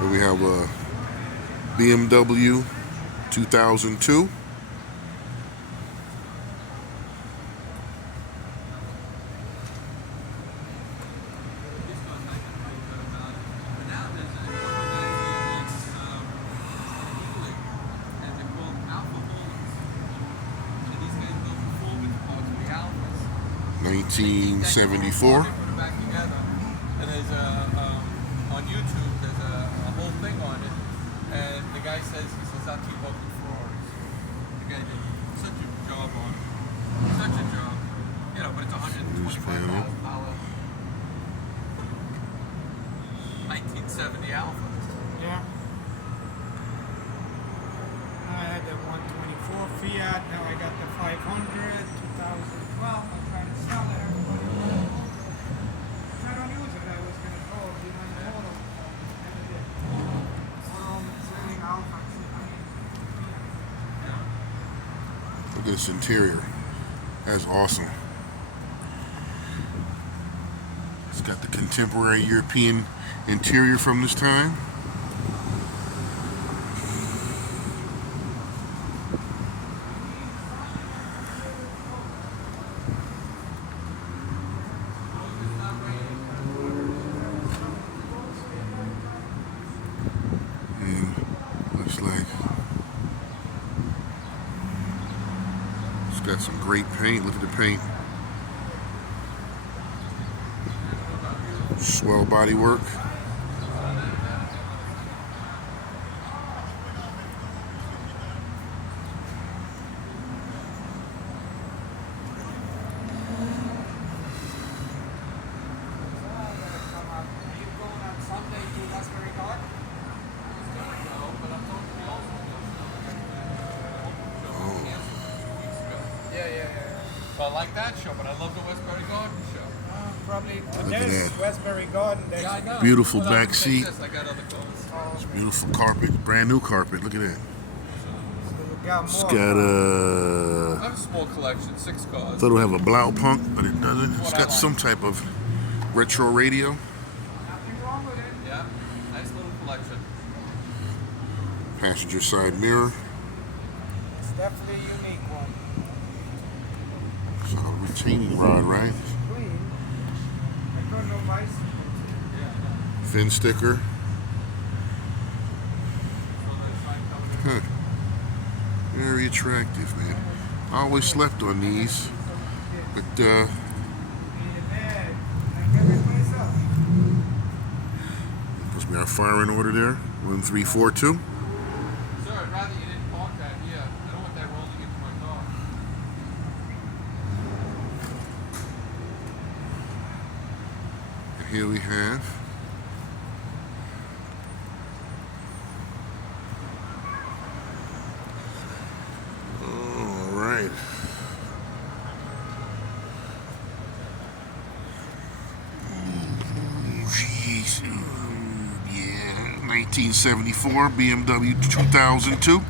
Here we have a BMW 2002. $1974. And there's on YouTube, there's a whole thing on it, and the guy says, I'll keep open Ferraris. The guy did such a job on it. Such a job. You know, but it's $125,000 1970 Alpha. Yeah. I had the 124 Fiat, now I got the 500, 2012. I'm trying to sell it. Everybody knows. If I don't use it, I was going to go behind the auto. Never did. Selling Alpha. Look at this interior. That's awesome. It's got the contemporary European interior from this time. Looks like it's got some great paint. Look at the paint. Swell body work. So I like that show, but I love the Westbury Garden show. Probably. Look at There's that. Westbury Garden. Yeah, I know. Beautiful Well, back I seat. I got other clothes. It's beautiful carpet. Brand new carpet. Look at that. It's got I have a small collection, 6 cars. thought it would have a Blaupunk, but it doesn't. It's got some type of retro radio. Nothing wrong with it. Yeah, nice little collection. Passenger side mirror. It's definitely a unique one. It's a retaining rod, right? Clean. I got no license. Fin sticker. Huh. Very attractive, man. I always slept on these, but Need a bed. Like everybody's else. must be our firing order there. 1342. Sir, I'd rather you didn't park that here. I don't want that rolling into my car. And here we have right. Jeez. Yeah, 1974 BMW 2002.